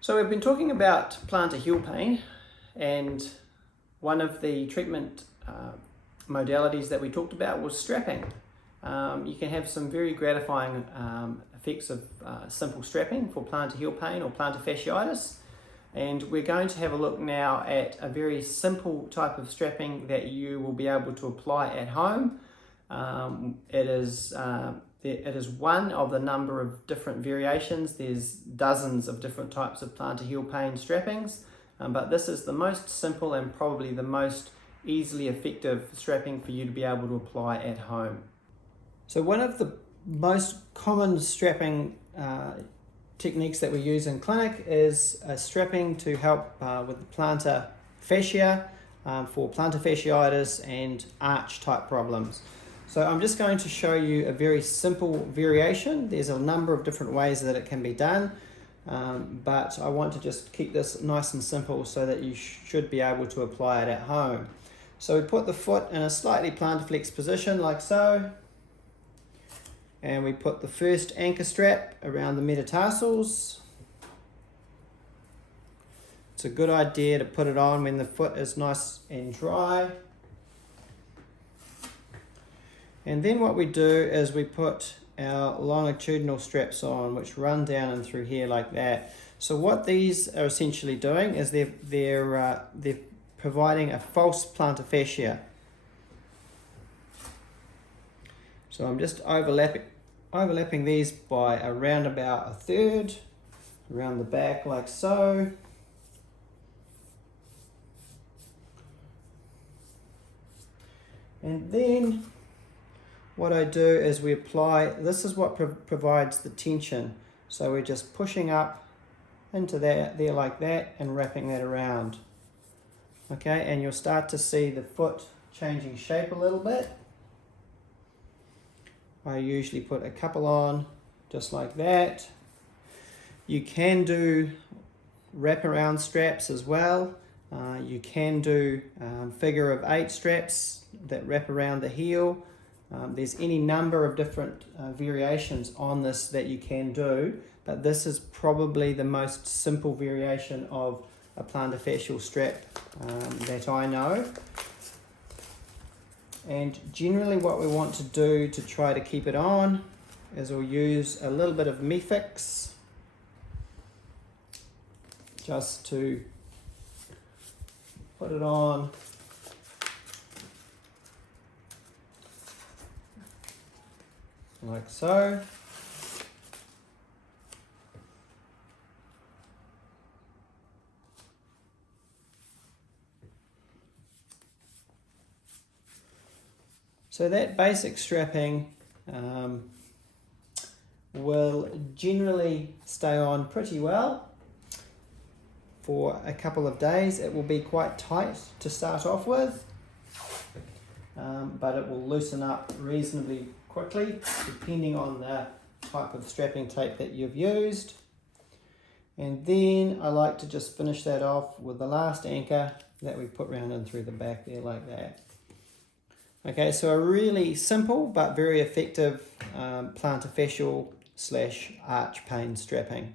So we've been talking about plantar heel pain, and one of the treatment modalities that we talked about was strapping. You can have some very gratifying effects of simple strapping for plantar heel pain or plantar fasciitis, and we're going to have a look now at a very simple type of strapping that you will be able to apply at home. It is one of the number of different variations. There's dozens of different types of plantar heel pain strappings, but this is the most simple and probably the most easily effective strapping for you to be able to apply at home. So one of the most common strapping techniques that we use in clinic is strapping to help with the plantar fascia for plantar fasciitis and arch type problems. So I'm just going to show you a very simple variation. There's a number of different ways that it can be done, but I want to just keep this nice and simple so that you should be able to apply it at home. So we put the foot in a slightly plantar flex position like so, and we put the first anchor strap around the metatarsals. It's a good idea to put it on when the foot is nice and dry. And then what we do is we put our longitudinal straps on, which run down and through here like that. So what these are essentially doing is they're providing a false plantar fascia. So I'm just overlapping these by around about a third, around the back like so. And then what I do is we apply, this is what provides the tension. So we're just pushing up into there like that and wrapping that around. Okay, and you'll start to see the foot changing shape a little bit. I usually put a couple on just like that. You can do wraparound straps as well. You can do figure of 8 straps that wrap around the heel. There's any number of different variations on this that you can do, but this is probably the most simple variation of a plantar fascial strap that I know. And generally what we want to do to try to keep it on is we'll use a little bit of Mefix just to put it on. Like so. So that basic strapping will generally stay on pretty well for a couple of days. It will be quite tight to start off with, but it will loosen up reasonably quickly depending on the type of strapping tape that you've used. And then I like to just finish that off with the last anchor that we put round and through the back there like that. Okay, so a really simple but very effective plantar fascial / arch pain strapping.